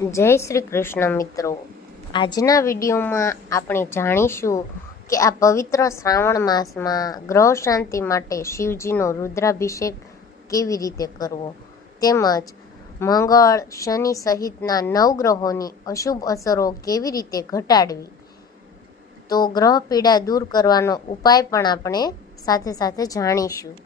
જય શ્રી કૃષ્ણ મિત્રો. આજના વિડીયોમાં આપણે જાણીશું કે આ પવિત્ર શ્રાવણ માસમાં ગ્રહ શાંતિ માટે શિવજીનો રુદ્રાભિષેક કેવી રીતે કરવો? તેમજ મંગળ, શનિ સહિતના નવ ગ્રહોની અશુભ અસરો કેવી રીતે ઘટાડવી? તો ગ્રહ પીડા દૂર કરવાનો ઉપાય પણ આપણે સાથે સાથે જાણીશું.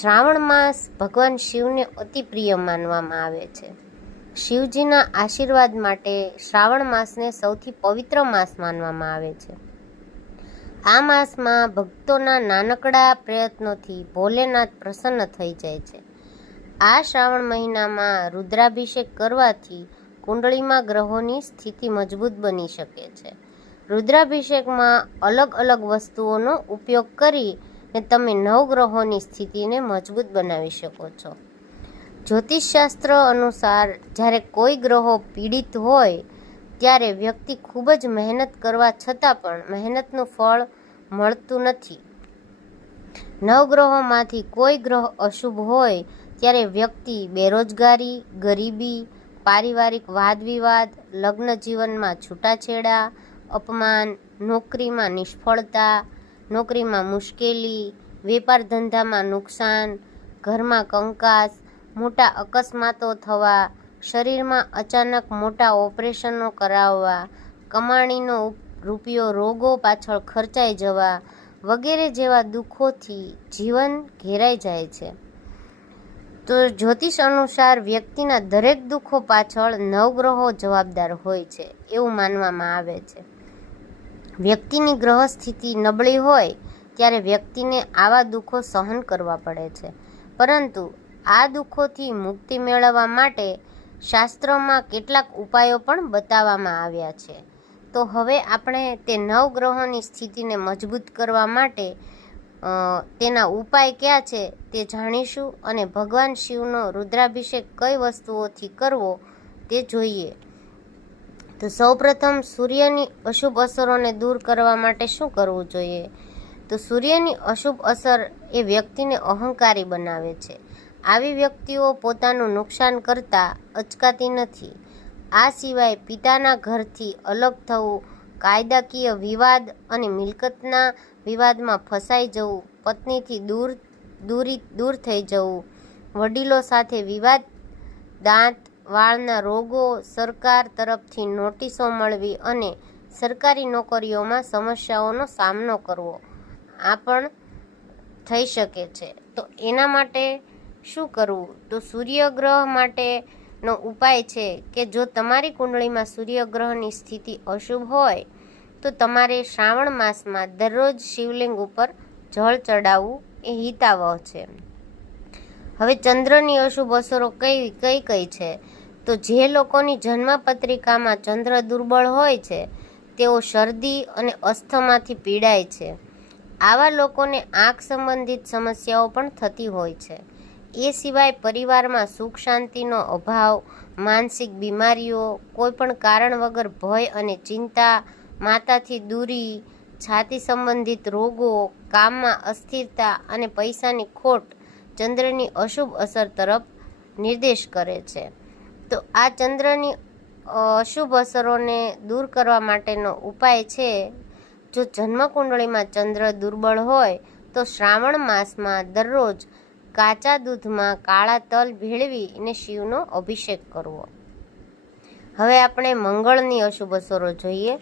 શ્રાવણ માસ ભગવાન શિવને અતિ પ્રિય માનવામાં આવે છે. શિવજીના આશીર્વાદ માટે શ્રાવણ માસને સૌથી પવિત્ર માસ માનવામાં આવે છે. આ માસમાં ભક્તોના નાનકડા પ્રયત્નોથી ભોલેનાથ પ્રસન્ન થઈ જાય છે. આ શ્રાવણ મહિનામાં રુદ્રાભિષેક કરવાથી કુંડળીમાં ગ્રહોની સ્થિતિ મજબૂત બની શકે છે. રુદ્રાભિષેકમાં અલગ અલગ વસ્તુઓનો ઉપયોગ કરીને તમે નવગ્રહોની સ્થિતિને મજબૂત બનાવી શકો છો. જ્યોતિષશાસ્ત્ર અનુસાર જ્યારે કોઈ ગ્રહો પીડિત હોય, ત્યારે વ્યક્તિ ખૂબ જ મહેનત કરવા છતાં પણ મહેનતનું ફળ મળતું નથી. નવગ્રહોમાંથી કોઈ ગ્રહ અશુભ હોય, ત્યારે વ્યક્તિ બેરોજગારી, ગરીબી, પારિવારિક વાદવિવાદ, લગ્ન જીવનમાં છૂટાછેડા, અપમાન, નોકરીમાં નિષ્ફળતા, નોકરીમાં મુશ્કેલી, વેપાર ધંધામાં નુકસાન, ઘરમાં કંકાસ મોટા અકસ્માતો થવા, શરીરમાં અચાનક મોટા ઓપરેશનો કરાવવા, કમાણીનો રૂપિયો રોગો પાછળ ખર્ચાઈ જવા વગેરે જેવા દુઃખોથી જીવન ઘેરાઈ જાય છે. તો જ્યોતિષ અનુસાર વ્યક્તિના દરેક દુઃખો પાછળ નવગ્રહો જવાબદાર હોય છે, એવું માનવામાં આવે છે. વ્યક્તિની ગ્રહ સ્થિતિ નબળી હોય, ત્યારે વ્યક્તિને આવા દુઃખો સહન કરવા પડે છે. પરંતુ આ દુઃખોથી મુક્તિ મેળવવા માટે શાસ્ત્રોમાં કેટલાક ઉપાયો પણ બતાવવામાં આવ્યા છે. તો હવે આપણે તે નવ ગ્રહોની સ્થિતિને મજબૂત કરવા માટે તેના ઉપાય ક્યાં છે તે જાણીશું અને ભગવાન શિવનો રુદ્રાભિષેક કઈ વસ્તુઓથી કરવો તે જોઈએ. તો સૌપ્રથમ સૂર્યની અશુભ અસરોને દૂર કરવા માટે શું કરવું જોઈએ? તો સૂર્યની અશુભ અસર એ વ્યક્તિને અહંકારી બનાવે છે. આવી વ્યક્તિઓ પોતાનું નુકસાન કરતા અચકાતી નથી. આ સિવાય પિતાના ઘરથી અલગ થવું, કાયદાકીય વિવાદ અને મિલકતના વિવાદમાં ફસાઈ જવું, પત્નીથી દૂર, દૂરી, દૂર થઈ જવું, વડીલો સાથે વિવાદ, દાંત, વાળના રોગો સરકાર તરફથી નોટિસો મળવી અને સરકારી નોકરીઓમાં સમસ્યાઓનો સામનો કરવો, આ પણ થઈ શકે છે. તો એના માટે શું કરવું? તો સૂર્યગ્રહ માટેનો ઉપાય છે કે જો તમારી કુંડળીમાં સૂર્યગ્રહની સ્થિતિ અશુભ હોય, તો તમારે શ્રાવણ માસમાં દરરોજ શિવલિંગ ઉપર જળ ચડાવવું એ હિતાવહ છે. હવે ચંદ્રની અશુભ અસરો કઈ કઈ કઈ છે? તો જે લોકોની જન્મ પત્રિકામાં ચંદ્ર દુર્બળ હોય છે, તેઓ શરદી અને અસ્થમાથી પીડાય છે. આવા લોકોને આંખ સંબંધિત સમસ્યાઓ પણ થતી હોય છે. એ સિવાય પરિવારમાં સુખ શાંતિનો અભાવ, માનસિક બીમારીઓ, કોઈપણ કારણ વગર ભય અને ચિંતા, માતાથી દૂરી, છાતી સંબંધિત રોગો, કામમાં અસ્થિરતા અને પૈસાની ખોટ ચંદ્રની અશુભ અસર તરફ નિર્દેશ કરે છે. તો આ ચંદ્રની અશુભ અસરોને દૂર કરવા માટેનો ઉપાય છે, જો જન્મકુંડળીમાં ચંદ્ર દુર્બળ હોય, તો શ્રાવણ માસમાં દરરોજ કાચા દૂધમાં કાળા તલ ભેળવી અને શિવનો અભિષેક કરવો. હવે આપણે મંગળની અશુભ અસરો જોઈએ.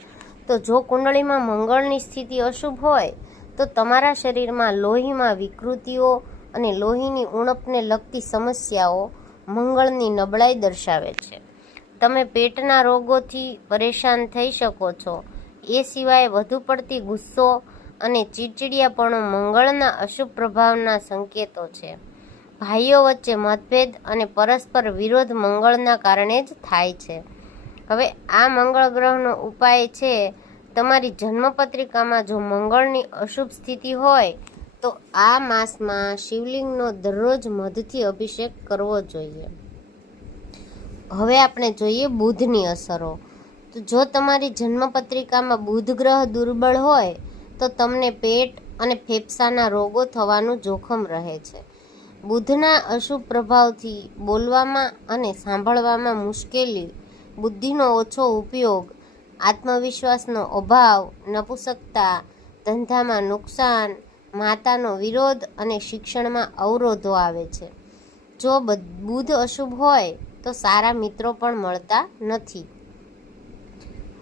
તો જો કુંડળીમાં મંગળની સ્થિતિ અશુભ હોય, તો તમારા શરીરમાં લોહીમાં વિકૃતિઓ અને લોહીની ઉણપને લગતી સમસ્યાઓ મંગળની નબળાઈ દર્શાવે છે. તમે પેટના રોગોથી પરેશાન થઈ શકો છો. એ સિવાય વધુ પડતી ગુસ્સો અને ચીડચીડિયાપણું મંગળના અશુભ પ્રભાવના સંકેતો છે. ભાઈઓ વચ્ચે મતભેદ અને પરસ્પર વિરોધ મંગળના કારણે જ થાય છે. હવે આ મંગળ ગ્રહનો ઉપાય છે, તમારી જન્મપત્રિકામાં જો મંગળની અશુભ સ્થિતિ હોય, તો આ માસમાં શિવલિંગનો દરરોજ મધથી અભિષેક કરવો જોઈએ. હવે આપણે જોઈએ બુધની અસરો. તો જો તમારી જન્મપત્રિકામાં બુધ ગ્રહ દુર્બળ હોય તો તમને પેટ અને ફેફસાના રોગો થવાનું જોખમ રહે છે. બુધના અશુભ પ્રભાવથી બોલવામાં અને સાંભળવામાં મુશ્કેલી, બુદ્ધિનો ઓછો ઉપયોગ, આત્મવિશ્વાસનો અભાવ, નપુસકતા, ધંધામાં નુકસાન, માતાનો વિરોધ અને શિક્ષણમાં અવરોધો આવે છે. જો બુધ અશુભ હોય તો સારા મિત્રો પણ મળતા નથી.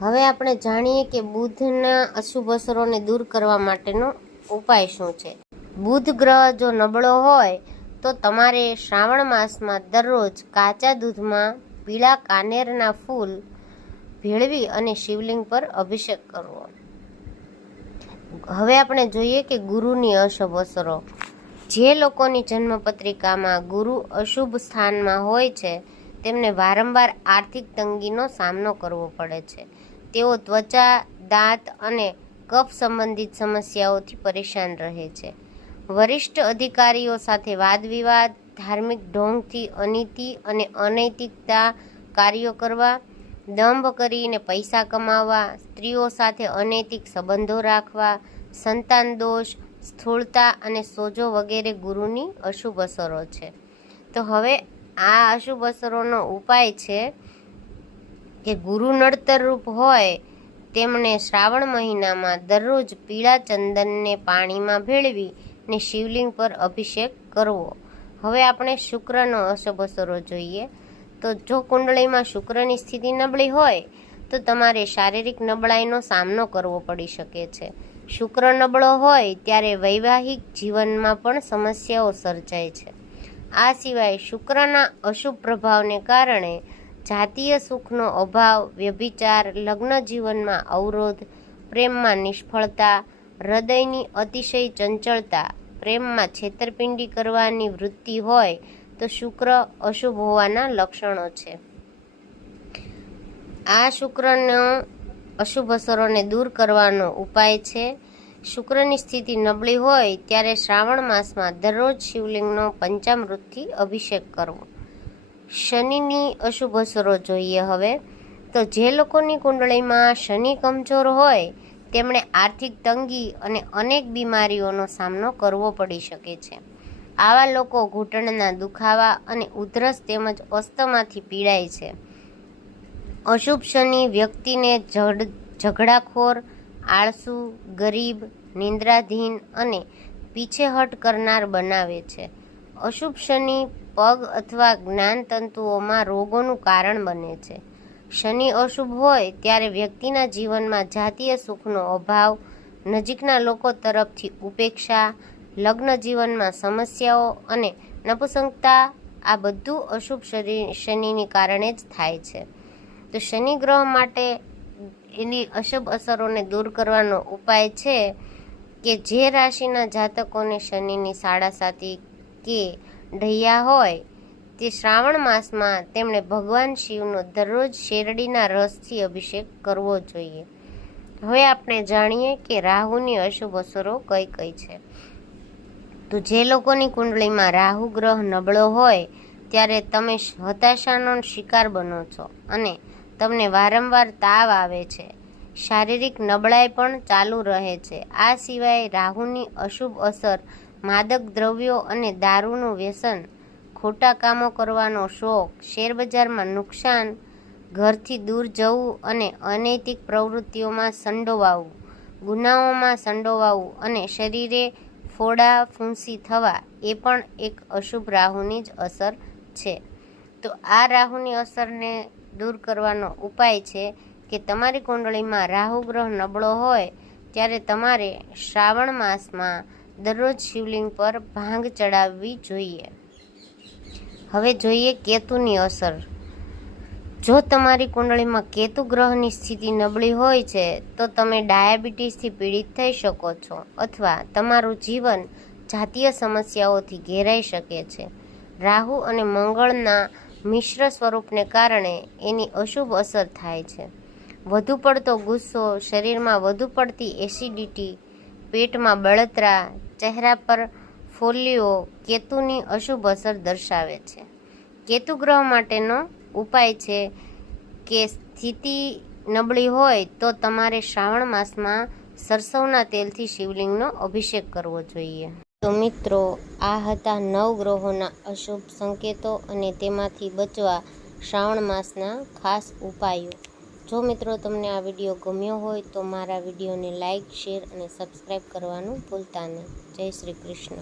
હવે આપણે જાણીએ કે બુધના અશુભ અસરોને દૂર કરવા માટેનો ઉપાય શું છે? બુધ ગ્રહ જો નબળો હોય, તો તમારે શ્રાવણ માસમાં દરરોજ કાચા દૂધમાં પીળા કાનેરના ફૂલ ભેળવી અને શિવલિંગ પર અભિષેક કરવો. હવે આપણે જોઈએ કે ગુરુની અશુભ અસરો. જે લોકોની જન્મપત્રિકામાં ગુરુ અશુભ સ્થાનમાં હોય છે, તેમને વારંવાર આર્થિક તંગીનો સામનો કરવો પડે છે. તેઓ ત્વચા, દાંત અને કફ સંબંધિત સમસ્યાઓથી પરેશાન રહે છે. વરિષ્ઠ અધિકારીઓ સાથે વાદવિવાદ, ધાર્મિક ઢોંગથી અનીતિ અને અનૈતિકતા કાર્યો કરવા, દંભ કરીને પૈસા કમાવવા સ્ત્રીઓ સાથે અનૈતિક સંબંધો રાખવા, સંતાન દોષ, સ્થૂળતા અને સોજો વગેરે ગુરુની અશુભ અસરો છે. તો હવે આ અશુભ અસરોનો ઉપાય છે કે ગુરુ નડતર રૂપ હોય, તેમણે શ્રાવણ મહિનામાં દરરોજ પીળા ચંદનને પાણીમાં ભેળવી ને શિવલિંગ પર અભિષેક કરવો. હવે આપણે શુક્રનો અશુભ અસરો જોઈએ. તો જો કુંડળીમાં શુક્રની સ્થિતિ નબળી હોય, તો તમારે શારીરિક નબળાઈનો સામનો કરવો પડી શકે છે. શુક્ર નબળો હોય, ત્યારે વૈવાહિક જીવનમાં પણ સમસ્યાઓ સર્જાય છે. આ સિવાય શુક્રના અશુભ પ્રભાવને કારણે જાતીય સુખનો અભાવ, વ્યભિચાર લગ્ન જીવનમાં અવરોધ, પ્રેમમાં નિષ્ફળતા, હૃદયની અતિશય ચંચળતા, પ્રેમમાં છેતરપિંડી કરવાની વૃત્તિ હોય તો શુક્ર અશુભ હોવાના લક્ષણો છે. આ શુક્રનો અશુભ અસરોને દૂર કરવાનો ઉપાય છે. શુક્રની સ્થિતિ નબળી હોય ત્યારે શ્રાવણ માસમાં દરરોજ શિવલિંગનો પંચામૃતથી અભિષેક કરવો. શનિની અશુભ અસરો જોઈએ હવે. તો જે લોકોની કુંડળીમાં શનિ કમજોર હોય, તેમણે આર્થિક તંગી અને અનેક બીમારીઓનો સામનો કરવો પડી શકે છે. આવા લોકો ઘૂંટણના દુખાવા અને ઉધરસ તેમજ અસ્તમાથી પીડાય છે. અશુભ શનિ વ્યક્તિને ઝઘડાખોર, આળસુ, ગરીબ, નિંદ્રાધીન અને પીછેહટ કરનાર બનાવે છે. અશુભ શનિ પગ અથવા જ્ઞાનતંતુઓમાં રોગોનું કારણ બને છે. શનિ અશુભ હોય ત્યારે વ્યક્તિના જીવનમાં જાતીય સુખનો અભાવ, નજીકના લોકો તરફથી ઉપેક્ષા, લગ્ન જીવનમાં સમસ્યાઓ અને નપુસંગતા આ બધું અશુભ શનિ, શનિની કારણે જ થાય છે. તો શનિ ગ્રહ માટે એની અશુભ અસરોને દૂર કરવાનો ઉપાય છે કે જે રાશિના જાતકોને શનિની સાડાસાતી કે ઢૈયા હોય, તે શ્રાવણ માસમાં તેમણે ભગવાન શિવનો દરરોજ શેરડીના રસથી અભિષેક કરવો જોઈએ. હવે આપણે જાણીએ કે રાહુની અશુભ અસરો કઈ કઈ છે. તો જે લોકોની કુંડળીમાં રાહુ ગ્રહ નબળો હોય, ત્યારે તમે હતાશાનો શિકાર બનો છો અને તમને વારંવાર તાવ આવે છે. શારીરિક નબળાઈ પણ ચાલુ રહે છે. આ સિવાય રાહુની અશુભ અસર માદક દ્રવ્યો અને દારૂનું વ્યસન, ખોટા કામો કરવાનો શોખ, શેરબજારમાં નુકસાન, ઘરથી દૂર જવું અને અનૈતિક પ્રવૃત્તિઓમાં સંડોવાવું, ગુનાઓમાં સંડોવાવું અને શરીરે ફોડા ફૂંસી થવા એ પણ એક અશુભ રાહુની જ અસર છે. તો આ રાહુની અસરને દૂર કરવાનો ઉપાય છે કે તમારી કુંડળીમાં રાહુ ગ્રહ નબળો હોય, ત્યારે તમારે શ્રાવણ માસમાં દરરોજ શિવલિંગ પર ભાંગ ચડાવવી જોઈએ. હવે જોઈએ કેતુની અસર. જો તમારી કુંડળીમાં કેતુ ગ્રહની સ્થિતિ નબળી હોય છે, તો તમે ડાયાબિટીસથી પીડિત થઈ શકો છો અથવા તમારું જીવન જાતીય સમસ્યાઓથી ઘેરાઈ શકે છે. રાહુ અને મંગળના મિશ્ર સ્વરૂપને કારણે એની અશુભ અસર થાય છે. વધુ પડતો ગુસ્સો શરીરમાં વધુ પડતી એસિડિટી પેટમાં બળતરા ચહેરા પર ફોલ્લીઓ કેતુની અશુભ અસર દર્શાવે છે. કેતુ ગ્રહ માટેનો ઉપાય છે કે સ્થિતિ નબળી હોય તો તમારે શ્રાવણ માસમાં સરસવના તેલથી શિવલિંગનો અભિષેક કરવો જોઈએ. તો મિત્રો, આ હતા નવ ગ્રહોના અશુભ સંકેતો અને તેમાંથી બચવા શ્રાવણ માસના ખાસ ઉપાયો. જો મિત્રો તમને આ વીડિયો ગમ્યો હોય તો મારા વિડીયોને લાઇક શેર અને સબસ્ક્રાઈબ કરવાનું ભૂલતા નહીં જય શ્રી કૃષ્ણ.